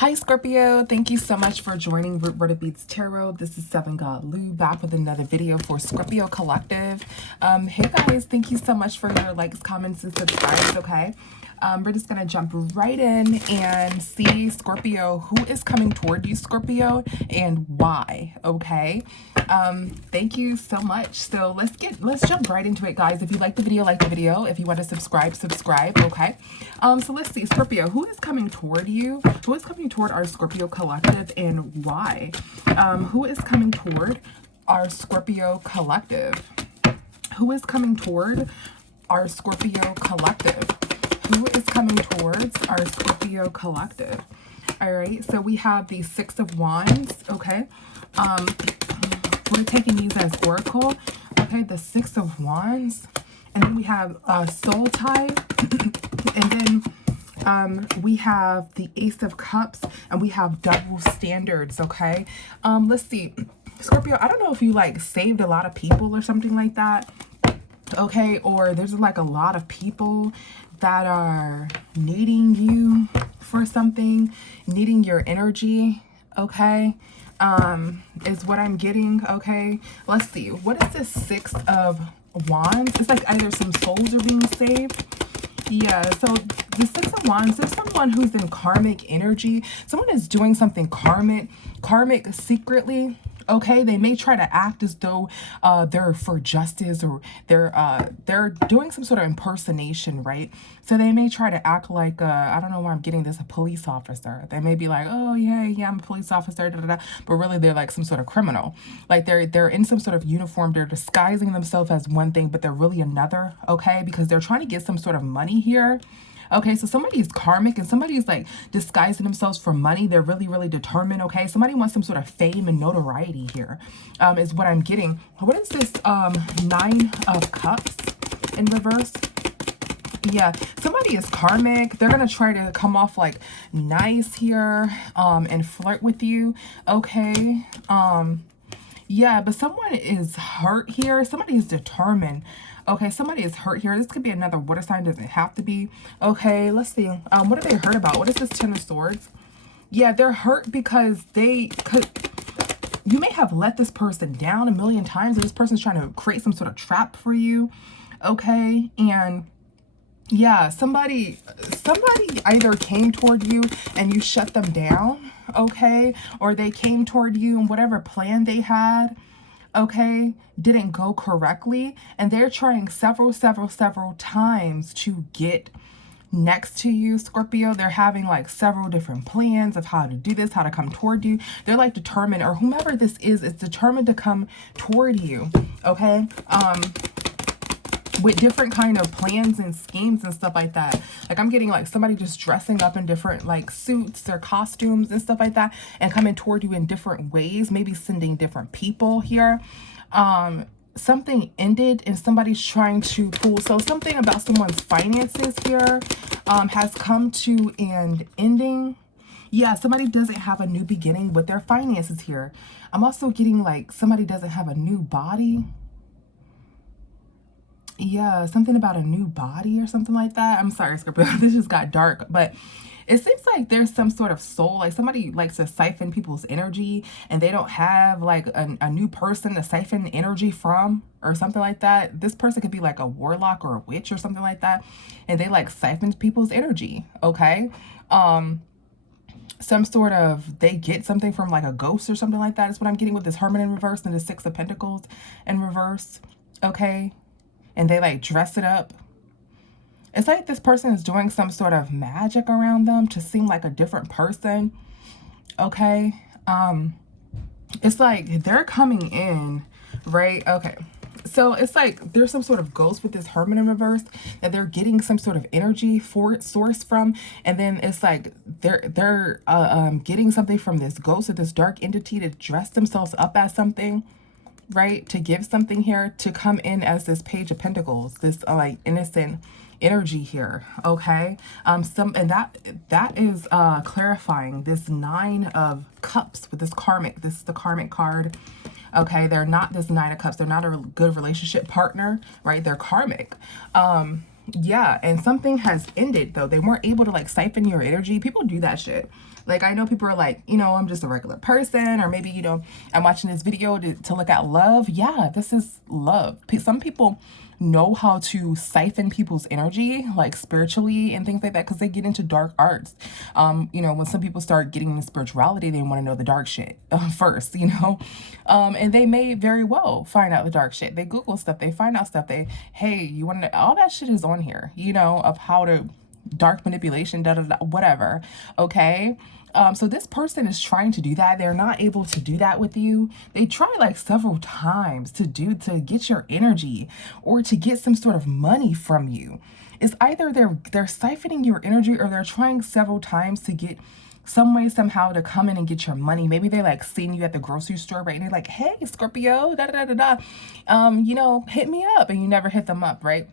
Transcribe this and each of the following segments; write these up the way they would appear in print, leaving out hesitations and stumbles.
Hi Scorpio, thank you so much for joining Root Word of Beads Tarot. This is Seven God Lou back with another video for Scorpio Collective. Hey guys, thank you so much for your likes, comments, and subscribes, okay? We're just going to jump right in and see Scorpio, who is coming toward you, Scorpio, and why, okay? Thank you so much. So let's jump right into it, guys. If you like the video, like the video. If you want to subscribe, okay? So let's see, Scorpio, who is coming toward you? Who is coming toward our Scorpio Collective and why? Who is coming toward our Scorpio Collective? Who is coming toward our Scorpio Collective? Who is coming towards our Scorpio Collective? All right, so we have the Six of Wands, okay? We're taking these as Oracle, okay? The Six of Wands, and then we have Soul Tie, and then we have the Ace of Cups, and we have Double Standards, okay? Let's see, Scorpio, I don't know if you like saved a lot of people or something like that, okay? Or there's like a lot of people that are needing you for something, needing your energy, okay? Is what I'm getting, okay? Let's see, what is this Six of Wands? It's like either some souls are being saved. Yeah, so the Six of Wands, there's someone who's in karmic energy. Someone is doing something karmic secretly. Okay, they may try to act as though they're for justice, or they're doing some sort of impersonation, right? So they may try to act like I don't know why I'm getting this, a police officer. They may be like, oh yeah, I'm a police officer, da, da, da. But really they're like some sort of criminal. Like they're in some sort of uniform. They're disguising themselves as one thing, but they're really another. Okay, because they're trying to get some sort of money here. Okay, so somebody's karmic and somebody's like disguising themselves for money. They're really, really determined, okay? Somebody wants some sort of fame and notoriety here, is what I'm getting. What is this Nine of Cups in reverse? Yeah, somebody is karmic. They're going to try to come off like nice here and flirt with you, okay? Yeah, but someone is hurt here. Somebody is determined. Okay, somebody is hurt here. This could be another water sign. Doesn't have to be. Okay, let's see. What are they hurt about? What is this Ten of Swords? Yeah, they're hurt because you may have let this person down a million times. This person's trying to create some sort of trap for you. Okay, and yeah, somebody either came toward you and you shut them down, okay? Or they came toward you and whatever plan they had, okay, didn't go correctly. And they're trying several times to get next to you, Scorpio. They're having like several different plans of how to do this, how to come toward you. They're like determined, or whomever this is determined to come toward you, okay? With different kind of plans and schemes and stuff like that. Like I'm getting like somebody just dressing up in different like suits or costumes and stuff like that and coming toward you in different ways, maybe sending different people here. Something ended and somebody's trying to pull, so something about someone's finances here has come to an ending. Yeah, somebody doesn't have a new beginning with their finances here. I'm also getting like somebody doesn't have a new body. Yeah, something about a new body or something like that. I'm sorry, Scorpio, this just got dark, but it seems like there's some sort of soul, like somebody likes to siphon people's energy and they don't have like a new person to siphon energy from or something like that. This person could be like a warlock or a witch or something like that, and they like siphon people's energy, okay? Some sort of, they get something from like a ghost or something like that is what I'm getting with this Hermit in reverse and the Six of Pentacles in reverse, okay? And they like dress it up. It's like this person is doing some sort of magic around them to seem like a different person. Okay. It's like they're coming in, right? Okay. So it's like there's some sort of ghost with this Hermit in reverse that they're getting some sort of energy for source from, and then it's like they're getting something from this ghost or this dark entity to dress themselves up as something, right? To give something here, to come in as this Page of Pentacles, this like innocent energy here, okay? And that is clarifying this Nine of Cups with this karmic. This is the karmic card, okay? They're not this Nine of Cups. They're not a good relationship partner, right? They're karmic. Yeah, and something has ended though. They weren't able to like siphon your energy. People do that shit. Like, I know people are like, you know, I'm just a regular person, or maybe, you know, I'm watching this video to look at love. Yeah, this is love. Some people know how to siphon people's energy, like spiritually and things like that, because they get into dark arts. You know, when some people start getting into spirituality, they want to know the dark shit first, you know, and they may very well find out the dark shit. They Google stuff, they find out stuff. Hey, you want to know? All that shit is on here, you know, of how to dark manipulation, da da da, whatever. Okay. So this person is trying to do that. They're not able to do that with you. They try like several times to get your energy or to get some sort of money from you. It's either they're siphoning your energy, or they're trying several times to get some way, somehow, to come in and get your money. Maybe they like seeing you at the grocery store, right? And they're like, hey, Scorpio, da da da da da. You know, hit me up, and you never hit them up, right?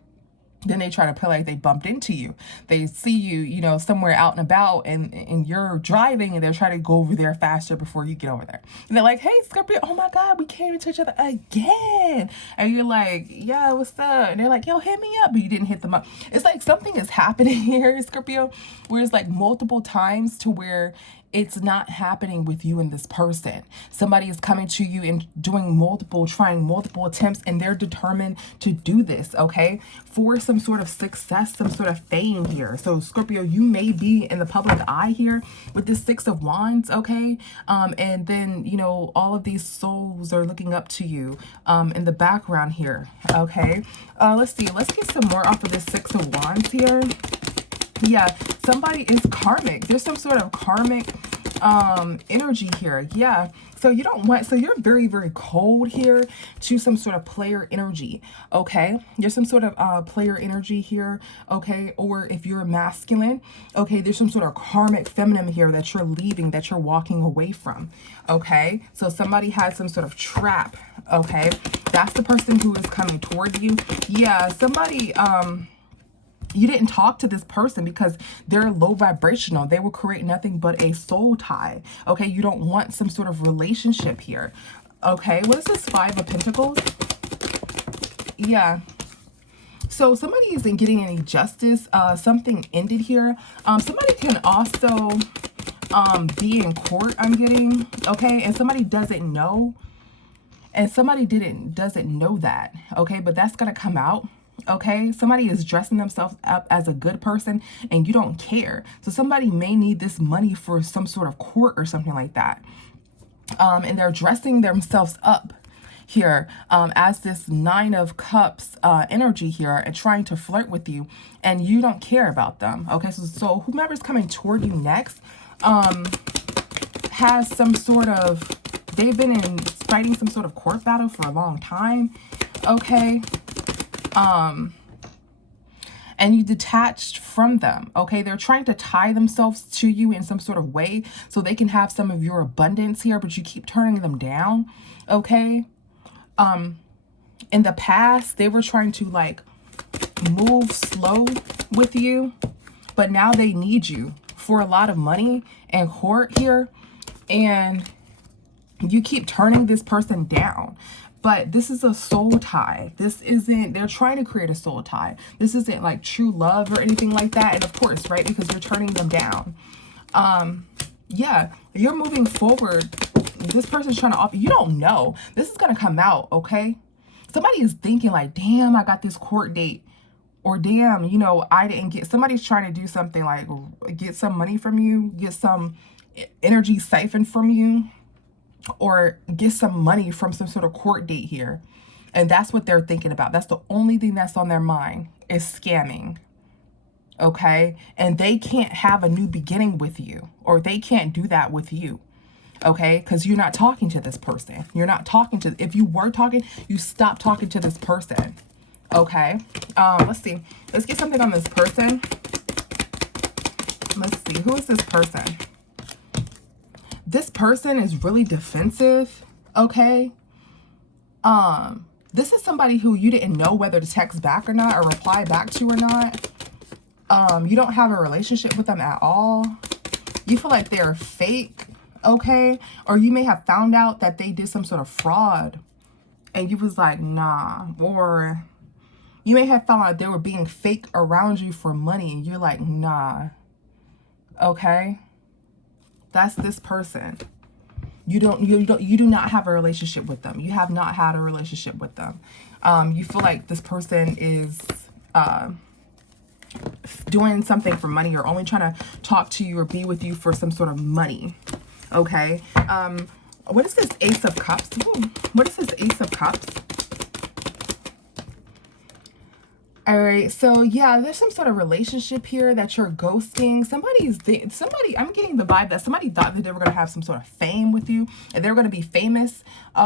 Then they try to play like they bumped into you. They see you, you know, somewhere out and about, and you're driving, and they're trying to go over there faster before you get over there. And they're like, hey, Scorpio, oh my God, we came into each other again. And you're like, yeah, what's up? And they're like, yo, hit me up. But you didn't hit them up. It's like something is happening here, Scorpio, where it's like multiple times to where it's not happening with you and this person. Somebody is coming to you and trying multiple attempts, and they're determined to do this, okay? For some sort of success, some sort of fame here. So Scorpio, you may be in the public eye here with this Six of Wands, okay? And then, you know, all of these souls are looking up to you in the background here, okay? Let's see. Let's get some more off of this Six of Wands here. Yeah, somebody is karmic. There's some sort of karmic energy here. Yeah, so you're very, very cold here to some sort of player energy, okay? There's some sort of player energy here, okay? Or if you're masculine, okay, there's some sort of karmic feminine here that you're leaving, that you're walking away from, okay? So somebody has some sort of trap, okay? That's the person who is coming toward you. Yeah, somebody you didn't talk to this person because they're low vibrational. They will create nothing but a soul tie. Okay, you don't want some sort of relationship here. Okay, what is this Five of Pentacles? Yeah. So somebody isn't getting any justice. Something ended here. Somebody can also be in court, I'm getting. Okay, and somebody doesn't know. And somebody doesn't know that. Okay, but that's going to come out. Okay, somebody is dressing themselves up as a good person and you don't care. So somebody may need this money for some sort of court or something like that. And they're dressing themselves up here as this Nine of Cups energy here, and trying to flirt with you, and you don't care about them. Okay, so whomever's coming toward you next has some sort of, they've been fighting some sort of court battle for a long time. Okay. And you detached from them, okay? They're trying to tie themselves to you in some sort of way so they can have some of your abundance here, but you keep turning them down, okay? In the past, they were trying to like move slow with you, but now they need you for a lot of money and court here, and you keep turning this person down. But this is a soul tie. This isn't, they're trying to create a soul tie. This isn't like true love or anything like that. And of course, right, because you're turning them down. Yeah, you're moving forward. This person's trying to offer, you don't know. This is going to come out, okay? Somebody is thinking like, damn, I got this court date. Or damn, you know, I didn't get, somebody's trying to do something like get some money from you, get some energy siphoned from you, or get some money from some sort of court date here. And that's what they're thinking about. That's the only thing that's on their mind, is scamming. Okay? And they can't have a new beginning with you, or they can't do that with you. Okay? Because you're not talking to this person. You're not talking to, if you were talking, you stop talking to this person. Okay? Let's see. Let's get something on this person. Let's see. Who is this person? This person is really defensive, okay? This is somebody who you didn't know whether to text back or not, or reply back to or not. You don't have a relationship with them at all. You feel like they're fake, okay? Or you may have found out that they did some sort of fraud, and you was like, nah. Or you may have found out they were being fake around you for money, and you're like, nah, okay? That's this person. You do not have a relationship with them. You have not had a relationship with them. You feel like this person is doing something for money, or only trying to talk to you or be with you for some sort of money. Okay. What is this Ace of Cups? Ooh, what is this Ace of Cups? All right, so yeah, there's some sort of relationship here that you're ghosting. Somebody, I'm getting the vibe that somebody thought that they were going to have some sort of fame with you, and they're going to be famous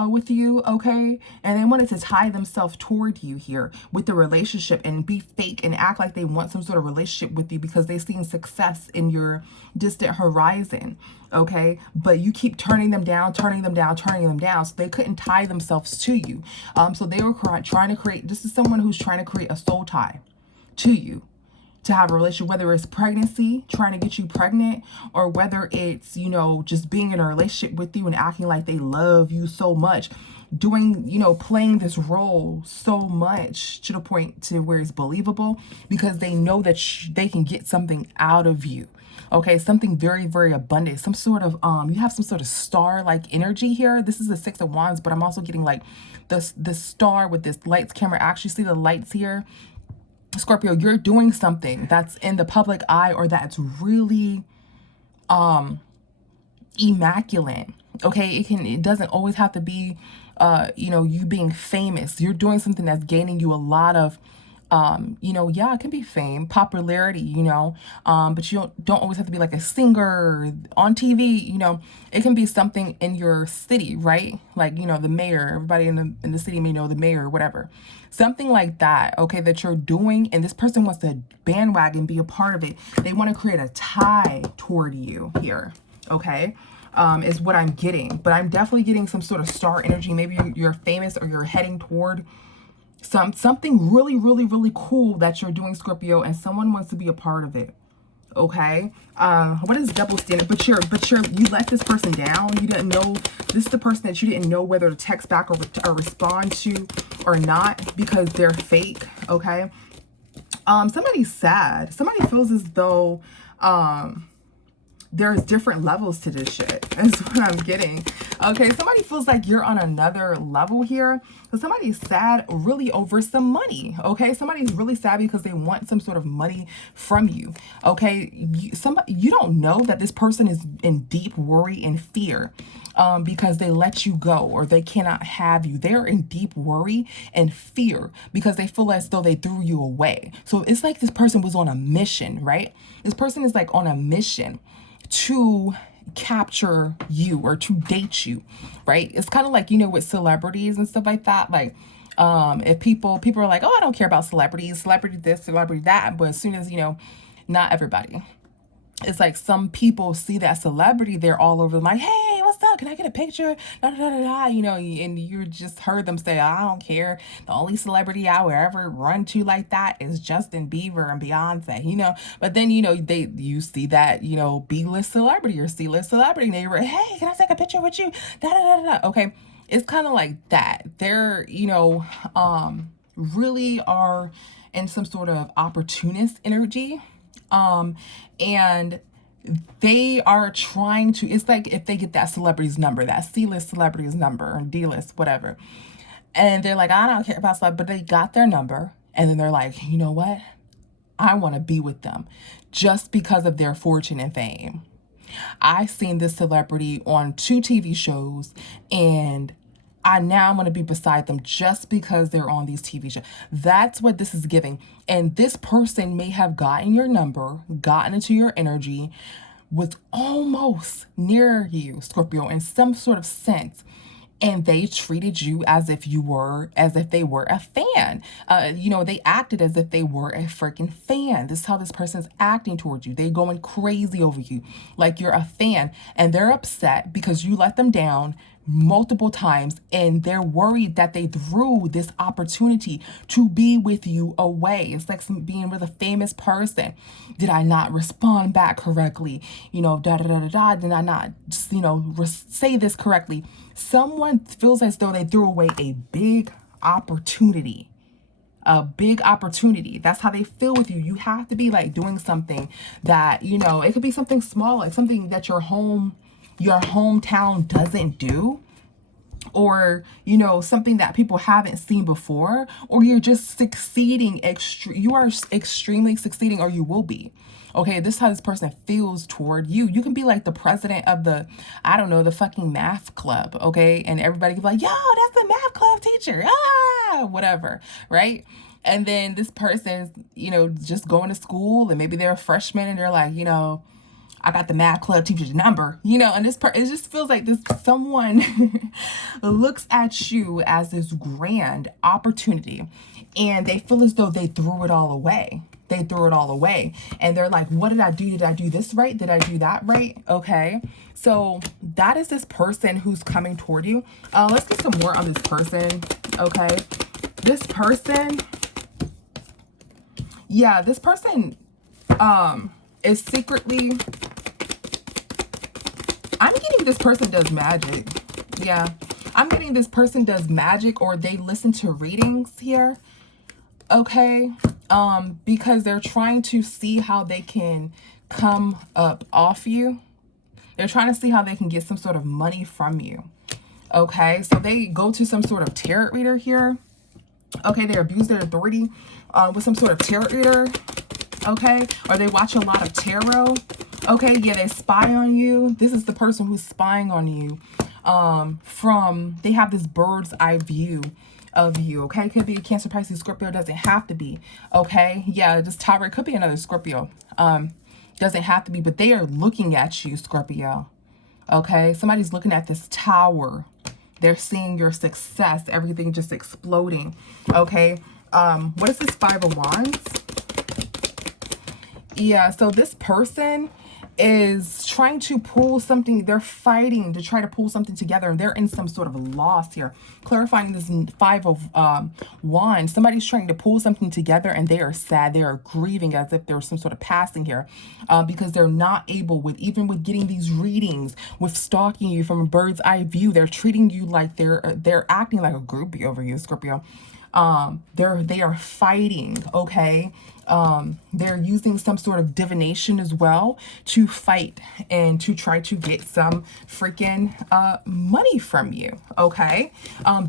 with you, okay? And they wanted to tie themselves toward you here with the relationship and be fake and act like they want some sort of relationship with you because they've seen success in your distant horizon, okay? But you keep turning them down, so they couldn't tie themselves to you. So they were trying to create, this is someone who's trying to create a soul tie to you, to have a relationship, whether it's pregnancy, trying to get you pregnant, or whether it's, you know, just being in a relationship with you and acting like they love you so much, doing, you know, playing this role so much to the point to where it's believable because they know that they can get something out of you. Okay, something very, very abundant, some sort of, you have some sort of star-like energy here. This is the Six of Wands, but I'm also getting like this star with this lights camera. Actually, see the lights here? Scorpio, you're doing something that's in the public eye, or that's really immaculate. Okay, it doesn't always have to be you know, you being famous. You're doing something that's gaining you a lot of you know, yeah, it can be fame, popularity, you know, but you don't always have to be like a singer on TV, you know. It can be something in your city, right? Like, you know, the mayor, everybody in the city may know the mayor or whatever. Something like that, okay, that you're doing, and this person wants to bandwagon, be a part of it. They want to create a tie toward you here, okay? Is what I'm getting. But I'm definitely getting some sort of star energy. Maybe you're famous, or you're heading toward something really, really, really cool that you're doing, Scorpio, and someone wants to be a part of it. Okay. What is double standard? But you let this person down. You didn't know, this is the person that you didn't know whether to text back or respond to or not because they're fake. Okay. Somebody's sad. Somebody feels as though there's different levels to this shit. That's what I'm getting. Okay, somebody feels like you're on another level here. So somebody's sad really over some money. Okay, somebody's really sad because they want some sort of money from you. Okay, you don't know that this person is in deep worry and fear because they let you go, or they cannot have you. They're in deep worry and fear because they feel as though they threw you away. So it's like this person was on a mission, right? This person is like on a mission to capture you or to date you, right? It's kind of like, you know, with celebrities and stuff like that. Like, if people are like, oh, I don't care about celebrities, celebrity this, celebrity that. But as soon as, you know, not everybody. It's like some people see that celebrity, they're all over them like, hey, what's up? Can I get a picture? Da, da, da, da, da. You know, and you just heard them say, I don't care. The only celebrity I would ever run to like that is Justin Bieber and Beyonce, you know. But then, you know, you see that, you know, B-list celebrity or C-list celebrity, and they were, hey, can I take a picture with you? Da, da, da, da. Okay. It's kind of like that. They're, you know, really are in some sort of opportunist energy. And they are trying to, it's like if they get that celebrity's number, that C-list celebrity's number or D-list, whatever. And they're like, I don't care about celebrity, but they got their number. And then they're like, you know what? I want to be with them just because of their fortune and fame. I've seen this celebrity on 2 TV shows, and I now want to be beside them just because they're on these TV shows. That's what this is giving. And this person may have gotten your number, gotten into your energy, was almost near you, Scorpio, in some sort of sense. And they treated you as if they were a fan. You know, they acted as if they were a freaking fan. This is how this person's acting towards you. They're going crazy over you, like you're a fan. And they're upset because you let them down multiple times, and they're worried that they threw this opportunity to be with you away. It's like being with a famous person. Did I not respond back correctly? You know, da da da da da. Did I not, you know, say this correctly? Someone feels as though they threw away a big opportunity. a big opportunity. That's how they feel with you. You have to be like doing something that, you know, it could be something small, like something that your hometown doesn't do, or, you know, something that people haven't seen before, or you're just succeeding. You are extremely succeeding, or you will be. Okay, this is how this person feels toward you. You can be like the president of the, I don't know, the fucking math club, okay? And everybody can be like, yo, that's the math club teacher, whatever, right? And then this person's, you know, just going to school, and maybe they're a freshman, and they're like, you know, I got the math club teacher's number, you know, and it just feels like this someone looks at you as this grand opportunity, and they feel as though they threw it all away. They threw it all away, and they're like, what did I do? Did I do this right? Did I do that right? Okay, so that is this person who's coming toward you. Let's get some more on this person. Okay, this person, yeah, this person is secretly, I'm getting this person does magic. Yeah, I'm getting this person does magic, or they listen to readings here. Okay, because they're trying to see how they can come up off you. They're trying to see how they can get some sort of money from you. Okay, so they go to some sort of tarot reader here. Okay, they abuse their authority with some sort of tarot reader. Okay, or they watch a lot of tarot. Okay, yeah, they spy on you. This is the person who's spying on you. They have this bird's eye view of you. Okay, it could be a Cancer, Pisces, Scorpio. Doesn't have to be. Okay, yeah, this tower, it could be another Scorpio. Doesn't have to be, but they are looking at you, Scorpio. Okay, somebody's looking at this tower. They're seeing your success, everything just exploding. Okay, what is this Five of Wands? Yeah, so this person is trying to pull something. They're fighting to try to pull something together, and they're in some sort of loss here. Clarifying this Five of Wands, somebody's trying to pull something together, and they are sad. They are grieving as if there's some sort of passing here, because they're not able with, even with getting these readings, with stalking you from a bird's eye view. They're treating you like they're acting like a groupie over you, Scorpio. They are fighting. Okay, they're using some sort of divination as well to fight and to try to get some freaking money from you. Okay,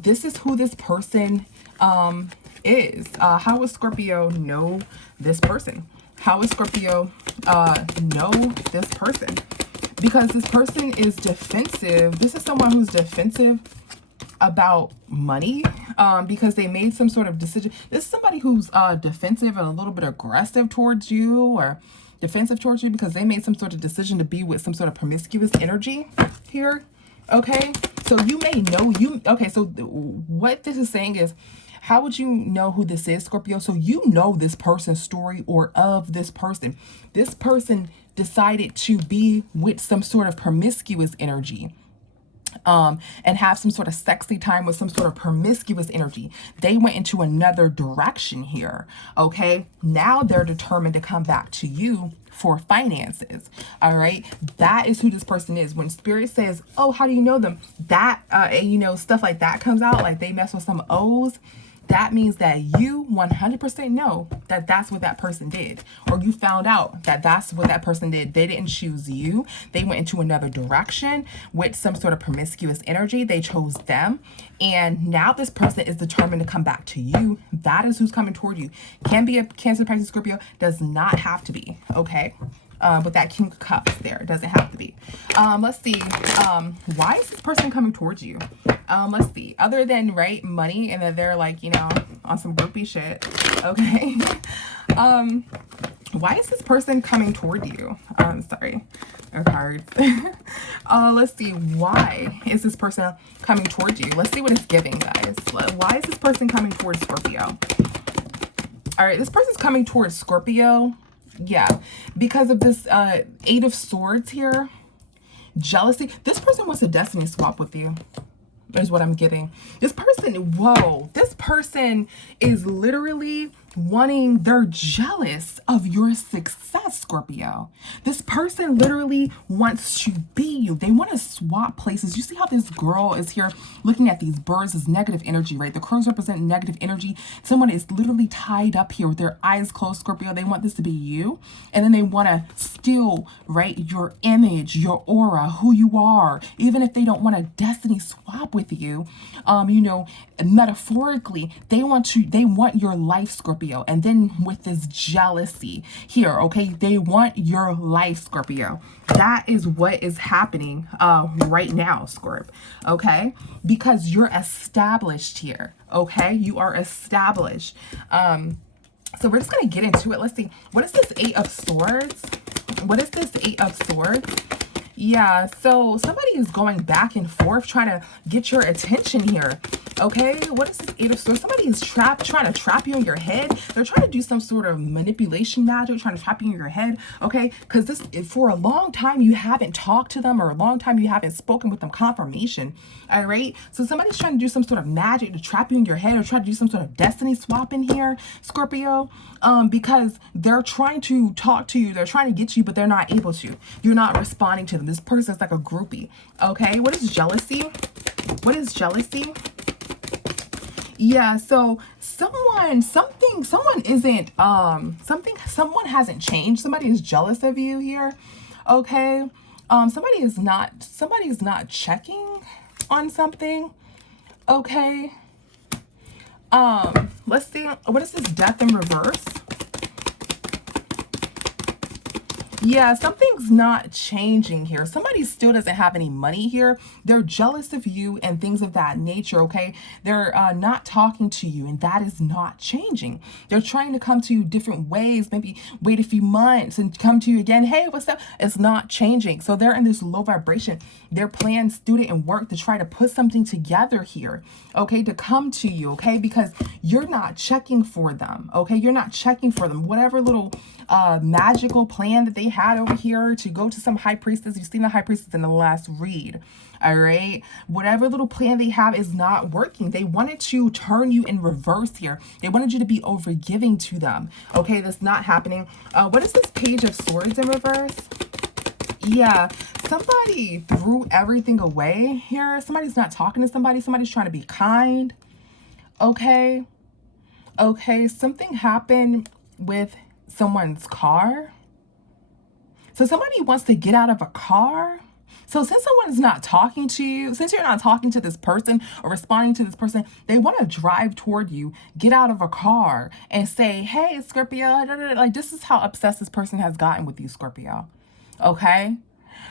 this is who this person is. How would Scorpio know this person? How would Scorpio know this person? Because this person is defensive. This is someone who's defensive about money, because they made some sort of decision. This is somebody who's defensive and a little bit aggressive towards you, or defensive towards you, because they made some sort of decision to be with some sort of promiscuous energy here. Okay, so you may know okay, so what this is saying is, how would you know who this is, Scorpio? So you know this person's story, or of this person. This person decided to be with some sort of promiscuous energy, and have some sort of sexy time with some sort of promiscuous energy. They went into another direction here. Okay, now they're determined to come back to you for finances. All right, that is who this person is. When Spirit says, oh, how do you know them, that you know, stuff like that comes out, like they mess with some O's, that means that you 100% know that that's what that person did, or you found out that that's what that person did. They didn't choose you. They went into another direction with some sort of promiscuous energy. They chose them, and now this person is determined to come back to you. That is who's coming toward you. Can be a Cancer, Pisces, Scorpio. Does not have to be. Okay. But that King of Cups there, doesn't have to be. Let's see. Why is this person coming towards you? Let's see. Other than, right, money, and that they're like, you know, on some groupie shit. Okay. Why is this person coming toward you? Sorry. Our cards. Let's see. Why is this person coming towards you? Let's see what it's giving, guys. Why is this person coming towards Scorpio? All right. This person's coming towards Scorpio. Yeah, because of this Eight of Swords here. Jealousy. This person wants a destiny swap with you, is what I'm getting. This person, whoa, this person is literally they're jealous of your success, Scorpio. This person literally wants to be you. They want to swap places. You see how this girl is here looking at these birds as negative energy, right? The crows represent negative energy. Someone is literally tied up here with their eyes closed, Scorpio. They want this to be you. And then they want to steal, right, your image, your aura, who you are. Even if they don't want to destiny swap with you, metaphorically, they want your life, Scorpio. And then with this jealousy here, okay, they want your life, Scorpio. That is what is happening right now, Scorp, okay? Because you're established here, okay? You are established. So we're just going to get into it. Let's see. What is this Eight of Swords? What is this Eight of Swords? Yeah, so somebody is going back and forth trying to get your attention here. Okay, what is this Eight of Swords? Somebody is trying to trap you in your head. They're trying to do some sort of manipulation magic, trying to trap you in your head. Okay, because for a long time you haven't talked to them, or a long time you haven't spoken with them, confirmation. All right, so somebody's trying to do some sort of magic to trap you in your head, or try to do some sort of destiny swap in here, Scorpio, because they're trying to talk to you, they're trying to get you, but they're not able to. You're not responding to them. This person's like a groupie. Okay, what is jealousy? What is jealousy? Yeah, so someone hasn't changed. Somebody is jealous of you here. Okay. Somebody is not checking on something. Okay. Let's see. What is this Death in reverse? Yeah, something's not changing here. Somebody still doesn't have any money here. They're jealous of you and things of that nature, okay? They're not talking to you, and that is not changing. They're trying to come to you different ways, maybe wait a few months and come to you again. Hey, what's up? It's not changing. So they're in this low vibration. They're playing student and work to try to put something together here, okay, to come to you, okay? Because you're not checking for them, okay? You're not checking for them. Whatever little magical plan that they had over here to go to some high priestess. You've seen the high priestess in the last read. All right. Whatever little plan they have is not working. They wanted to turn you in reverse here. They wanted you to be overgiving to them. Okay. That's not happening. What is this Page of Swords in reverse? Yeah. Somebody threw everything away here. Somebody's not talking to somebody. Somebody's trying to be kind. Okay. Okay. Something happened with someone's car. So somebody wants to get out of a car. So since someone's not talking to you, since you're not talking to this person or responding to this person, they want to drive toward you, get out of a car and say, hey, Scorpio, like this is how obsessed this person has gotten with you, Scorpio. Okay.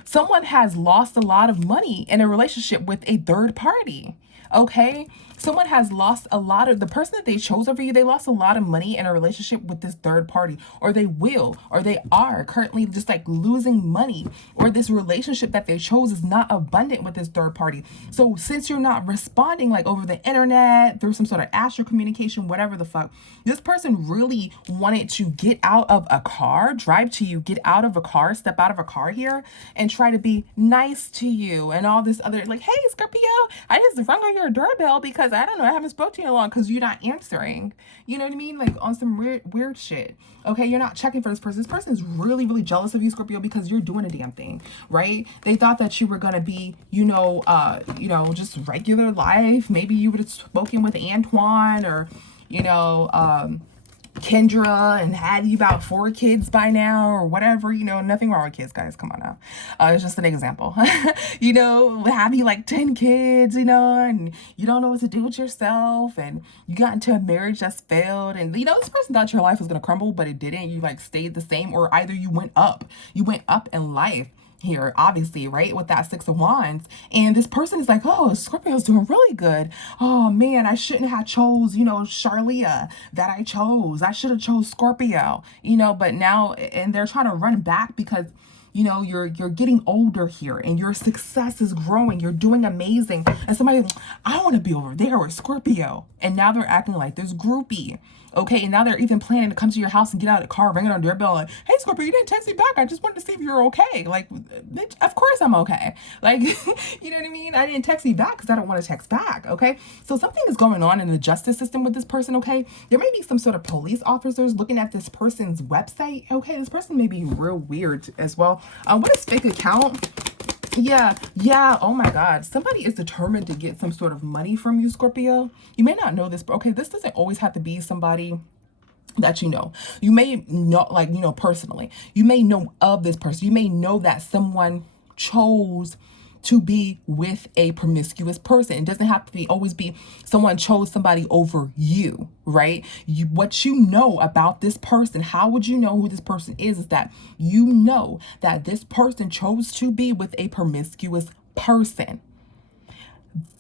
Someone has lost a lot of money in a relationship with a third party. Okay. Someone has lost a lot of, the person that they chose over you, they lost a lot of money in a relationship with this third party, or they will, or they are currently just like losing money, or this relationship that they chose is not abundant with this third party. So since you're not responding like over the internet, through some sort of astral communication, whatever the fuck, this person really wanted to get out of a car, drive to you, get out of a car, step out of a car here and try to be nice to you and all this other, like, hey, Scorpio, I just rung on your doorbell because I don't know, I haven't spoke to you in a long because you're not answering. You know what I mean? Like on some weird shit. Okay, you're not checking for this person. This person is really, really jealous of you, Scorpio, because you're doing a damn thing, right? They thought that you were gonna be, just regular life. Maybe you would have spoken with Antoine or, Kendra and had you about 4 kids by now or whatever, nothing wrong with kids, guys. Come on now. It's just an example. Have you like 10 kids, and you don't know what to do with yourself, and you got into a marriage that's failed, and this person thought your life was going to crumble, but it didn't. You like stayed the same, or either you went up in life here, obviously, right, with that 6 of Wands, and this person is like, oh, Scorpio's doing really good. Oh man, I shouldn't have chose, Charlia that I chose. I should have chose Scorpio, but now, and they're trying to run back because you're getting older here and your success is growing. You're doing amazing. And somebody, I want to be over there with Scorpio. And now they're acting like this groupie. Okay, and now they're even planning to come to your house and get out of the car, ringing on the doorbell like, hey, Scorpio, you didn't text me back. I just wanted to see if you're okay. Like, bitch, of course I'm okay. Like, you know what I mean? I didn't text you back because I don't want to text back, okay? So something is going on in the justice system with this person, okay? There may be some sort of police officers looking at this person's website, okay? This person may be real weird as well. What is fake account? Yeah. Oh my God. Somebody is determined to get some sort of money from you, Scorpio. You may not know this, but okay, this doesn't always have to be somebody that you know. You may know, like, you know, personally. You may know of this person. You may know that someone chose to be with a promiscuous person. It doesn't have to be always be someone chose somebody over you, right? What you know about this person, how would you know who this person is that you know that this person chose to be with a promiscuous person.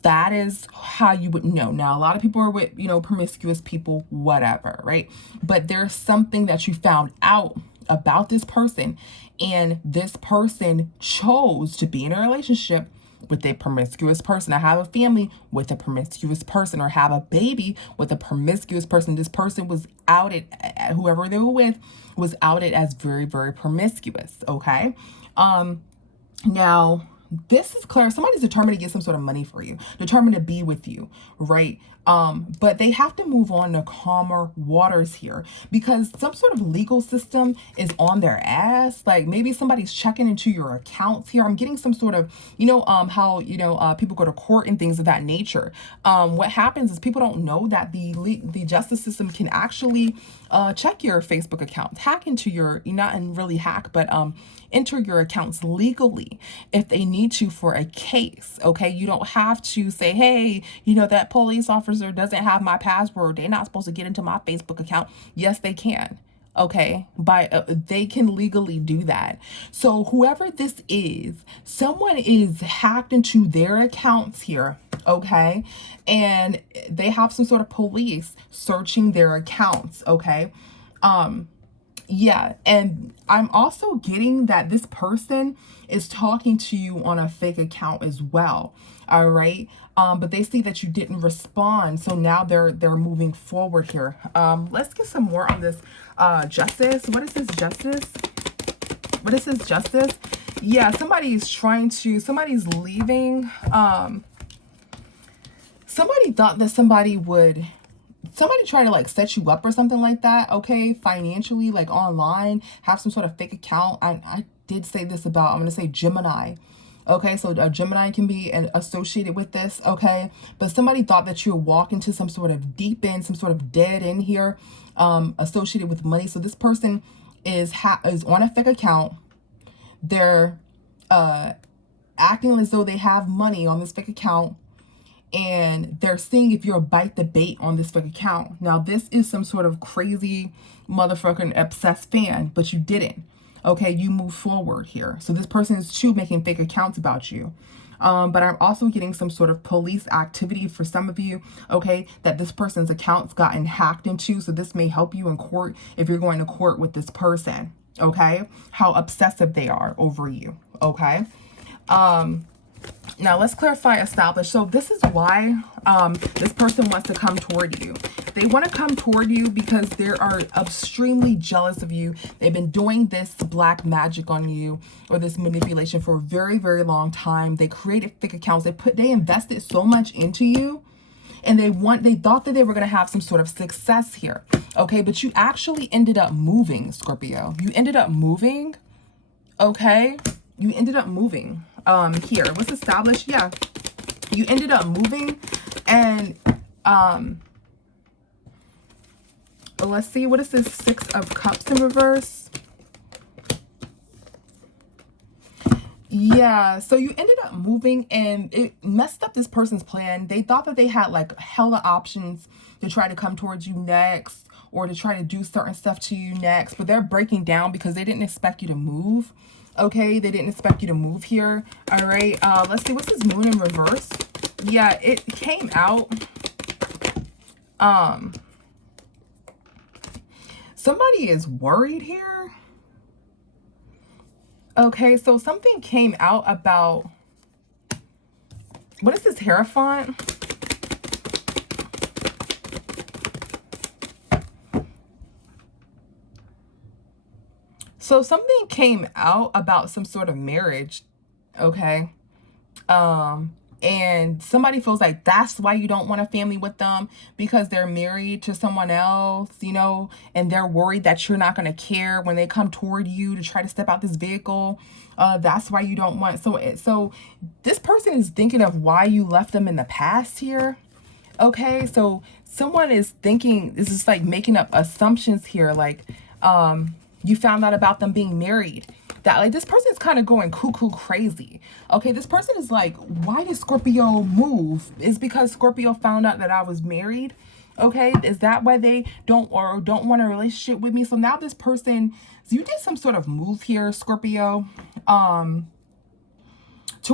That is how you would know. Now, a lot of people are with, you know, promiscuous people, whatever, right? But there's something that you found out about this person, and this person chose to be in a relationship with a promiscuous person, or have a family with a promiscuous person, or have a baby with a promiscuous person. This person was outed, whoever they were with was outed as very, very promiscuous, okay? Now, this is clear. Somebody's determined to get some sort of money for you, determined to be with you, right? But they have to move on to calmer waters here, because some sort of legal system is on their ass. Like, maybe somebody's checking into your accounts here. I'm getting some sort of, you know, how, you know, people go to court and things of that nature. What happens is people don't know that the justice system can actually check your Facebook account, hack into your, not really hack, but enter your accounts legally if they need to for a case, okay? You don't have to say, hey, you know, that police officer doesn't have my password. They're not supposed to get into my Facebook account. Yes, they can. Okay, they can legally do that. So whoever this is, someone is hacked into their accounts here, okay? And they have some sort of police searching their accounts, okay? Yeah, and I'm also getting that this person is talking to you on a fake account as well. All right. But they see that you didn't respond, so now they're moving forward here. Let's get some more on this justice. What is this justice? What is this justice? Yeah, somebody's leaving. Somebody thought that somebody tried to like set you up or something like that, okay, financially, like online, have some sort of fake account. I did say this about, I'm going to say Gemini. Okay, so a Gemini can be associated with this, okay? But somebody thought that you were walking to some sort of deep end, some sort of dead end here, associated with money. So this person is on a fake account. They're acting as though they have money on this fake account, and they're seeing if you'll bite the bait on this fake account. Now, this is some sort of crazy motherfucking obsessed fan, but you didn't. Okay, you move forward here. So this person is too making fake accounts about you. But I'm also getting some sort of police activity for some of you, okay, that this person's account's gotten hacked into. So this may help you in court if you're going to court with this person, okay, how obsessive they are over you, okay. Now let's clarify, establish. So this is why this person wants to come toward you. They want to come toward you because they are extremely jealous of you. They've been doing this black magic on you, or this manipulation, for a very, very long time. They created fake accounts. They invested so much into you, and they thought that they were going to have some sort of success here. Okay, but you actually ended up moving, Scorpio. You ended up moving, okay? You ended up moving. Here, what's established? Yeah, you ended up moving, and let's see, what is this 6 of Cups in reverse? Yeah, so you ended up moving, and it messed up this person's plan. They thought that they had like hella options to try to come towards you next, or to try to do certain stuff to you next, but they're breaking down because they didn't expect you to move. Okay, they didn't expect you to move here. All right, let's see, what's this moon in reverse? Yeah, it came out. Somebody is worried here. Okay, so something came out about, what is this Hierophant? So something came out about some sort of marriage, okay? And somebody feels like that's why you don't want a family with them, because they're married to someone else, you know, and they're worried that you're not going to care when they come toward you to try to step out this vehicle. That's why you don't want. So this person is thinking of why you left them in the past here. Okay, so someone is thinking, is just like making up assumptions here, like you found out about them being married, that like this person is kind of going cuckoo crazy. Okay, this person is like, why did Scorpio move? Is because Scorpio found out that I was married. Okay, is that why they don't want a relationship with me? So now this person, so you did some sort of move here, Scorpio, to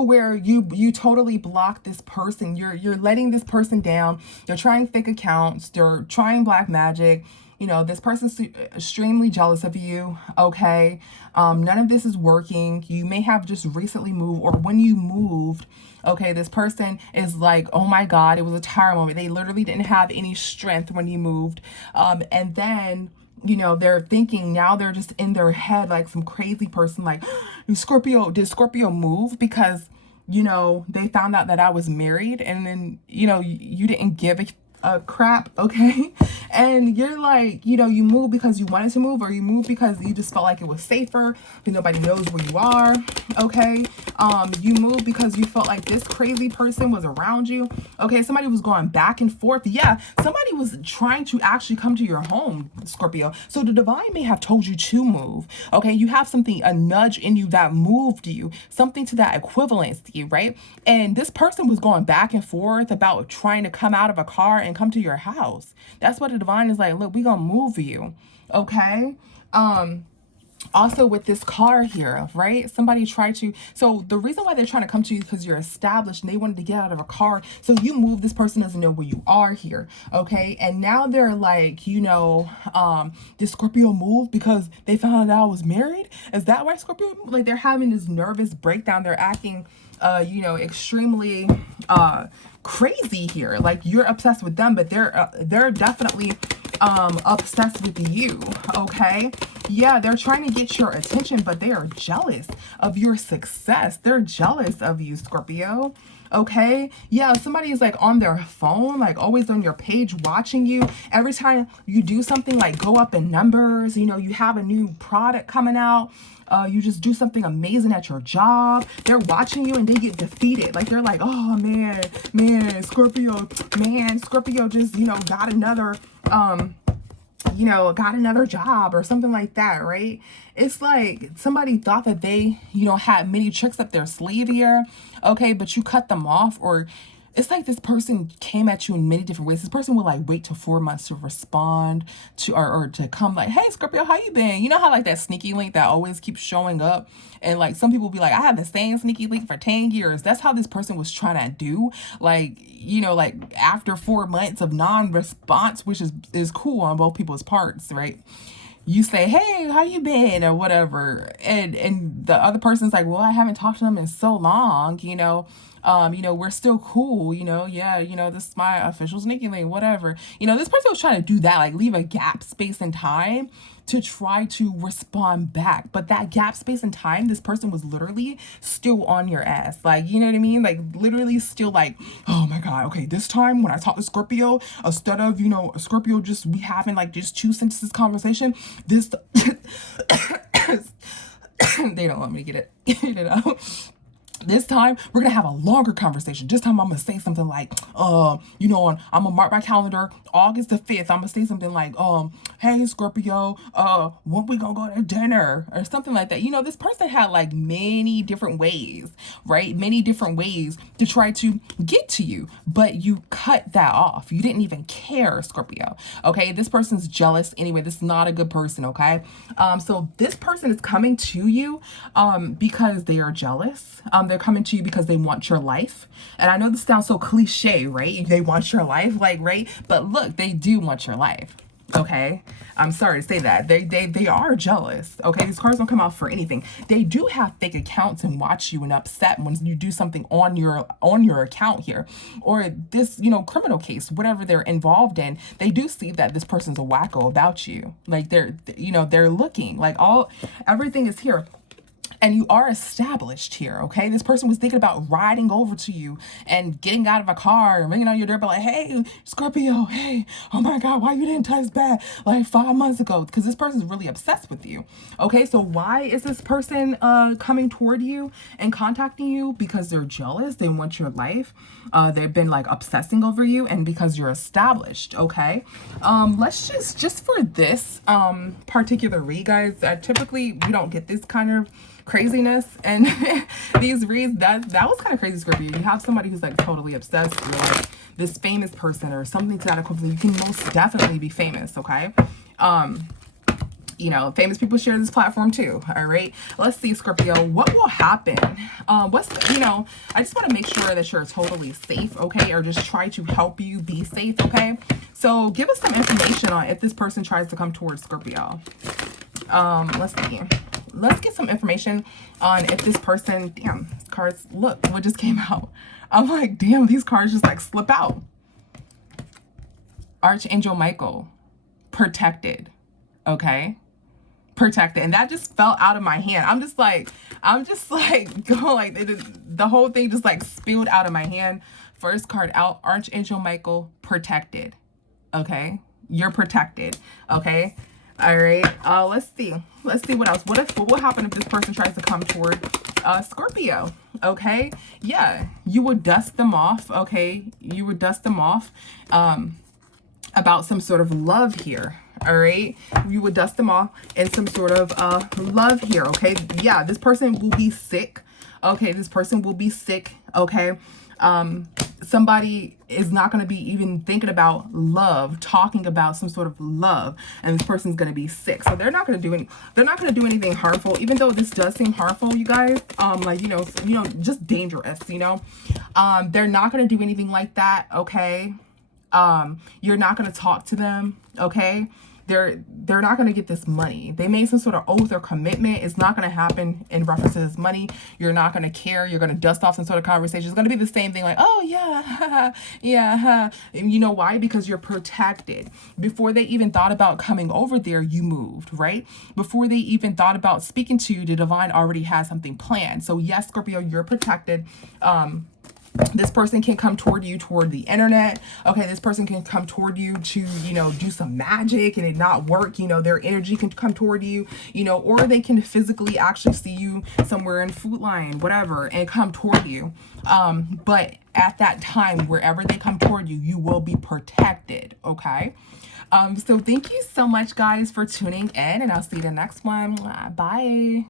where you totally block this person. You're letting this person down. You're trying fake accounts. They're trying black magic. You know, this person's extremely jealous of you, okay? None of this is working. You may have just recently moved, or when you moved, okay, this person is like, oh my God, it was a tire moment. They literally didn't have any strength when you moved. And then, you know, they're thinking, now they're just in their head like some crazy person, like, did Scorpio move because, you know, they found out that I was married, and then, you know, you didn't give a crap, okay? And you're like, you know, you move because you wanted to move, or you move because you just felt like it was safer, but nobody knows where you are, okay? You move because you felt like this crazy person was around you, okay? Somebody was going back and forth. Yeah, somebody was trying to actually come to your home, Scorpio. So the divine may have told you to move, okay? You have something, a nudge in you that moved you, something to that equivalency, right? And this person was going back and forth about trying to come out of a car and come to your house. That's what the divine is like, look, we gonna move you, okay? Also with this car here, right? Somebody tried to, so the reason why they're trying to come to you is because you're established and they wanted to get out of a car. So you move, this person doesn't know where you are here, okay? And now they're like, you know, did Scorpio move because they found out I was married? Is that why Scorpio, like they're having this nervous breakdown? They're acting, you know, extremely crazy here. Like you're obsessed with them, but they're definitely obsessed with you, okay? Yeah, they're trying to get your attention, but they are jealous of your success. They're jealous of you, Scorpio, okay? Yeah, somebody is like on their phone, like always on your page watching you. Every time you do something, like go up in numbers, you know, you have a new product coming out, you just do something amazing at your job, they're watching you and they get defeated. Like they're like, oh man, Scorpio just, you know, got another you know, got another job or something like that, right? It's like somebody thought that they, you know, had many tricks up their sleeve here, okay, but you cut them off. Or it's like this person came at you in many different ways. This person will like wait till 4 months to respond to, or to come like, hey Scorpio, how you been? You know how like that sneaky link that always keeps showing up, and like some people be like, I have the same sneaky link for 10 years. That's how this person was trying to do, like, you know, like after 4 months of non-response, which is cool on both people's parts, right? You say, hey, how you been, or whatever, and the other person's like, well, I haven't talked to them in so long, you know, we're still cool, you know, yeah, you know, this is my official sneaky link, whatever. You know, this person was trying to do that, like leave a gap, space, and time to try to respond back. But that gap, space, and time, this person was literally still on your ass. Like, you know what I mean? Like literally still like, oh my God, okay, this time when I talk to Scorpio, instead of, you know, Scorpio just, we having like just 2 sentences conversation, this, they don't want me to get it out. This time, we're going to have a longer conversation. This time, I'm going to say something like, you know, I'm going to mark my calendar, August the 5th. I'm going to say something like, hey, Scorpio, when we going to go to dinner? Or something like that. You know, this person had like many different ways, right? Many different ways to try to get to you. But you cut that off. You didn't even care, Scorpio. Okay? This person's jealous. Anyway, this is not a good person, okay? So this person is coming to you because they are jealous. They're coming to you because they want your life. And I know this sounds so cliche, right? They want your life, like, right? But look, they do want your life. Okay, I'm sorry to say that they are jealous. Okay, these cards don't come out for anything. They do have fake accounts and watch you and upset when you do something on your account here, or this criminal case, whatever they're involved in. They do see that this person's a wacko about you. Like they're looking like everything is here. And you are established here, okay? This person was thinking about riding over to you and getting out of a car and ringing on your doorbell like, hey, Scorpio, hey, oh my God, why you didn't text back like 5 months ago? Because this person's really obsessed with you, okay? So why is this person coming toward you and contacting you? Because they're jealous, they want your life. They've been like obsessing over you, and because you're established, okay? Let's just for this particular read, guys, typically we don't get this kind of craziness and these reads that was kind of crazy, Scorpio. You have somebody who's like totally obsessed, or like this famous person or something to that equivalent. You can most definitely be famous, okay? Famous people share this platform too. All right, let's see, Scorpio, what will happen? I just want to make sure that you're totally safe, okay? Or just try to help you be safe, okay? So give us some information on if this person tries to come towards Scorpio. Let's see. Let's get some information on if this person, damn, cards, look what just came out. I'm like, damn, these cards just like slip out. Archangel Michael, protected, okay? Protected. And that just fell out of my hand. I'm just like going like the whole thing just like spilled out of my hand. First card out, Archangel Michael, protected, okay? You're protected, okay? All right, let's see what else. What will happen if this person tries to come toward Scorpio? Okay, yeah, you would dust them off. Okay, you would dust them off about some sort of love here. All right, you would dust them off in some sort of love here. Okay, yeah, this person will be sick. Okay, this person will be sick. Okay, somebody is not going to be even thinking about love, talking about some sort of love, and this person's going to be sick. So they're not going to do anything harmful, even though this does seem harmful, you guys. Like just dangerous. They're not going to do anything like that. Okay, you're not going to talk to them. Okay. They're not going to get this money. They made some sort of oath or commitment. It's not going to happen in reference to this money. You're not going to care. You're going to dust off some sort of conversation. It's going to be the same thing like, oh yeah, yeah. And you know why? Because you're protected. Before they even thought about coming over there, you moved, right? Before they even thought about speaking to you, the divine already has something planned. So yes, Scorpio, you're protected. This person can come toward you toward the internet. Okay, this person can come toward you to, do some magic and it not work. Their energy can come toward you, or they can physically actually see you somewhere in Food Lion, whatever, and come toward you. But at that time, wherever they come toward you, you will be protected. Okay. So thank you so much, guys, for tuning in, and I'll see you in the next one. Bye.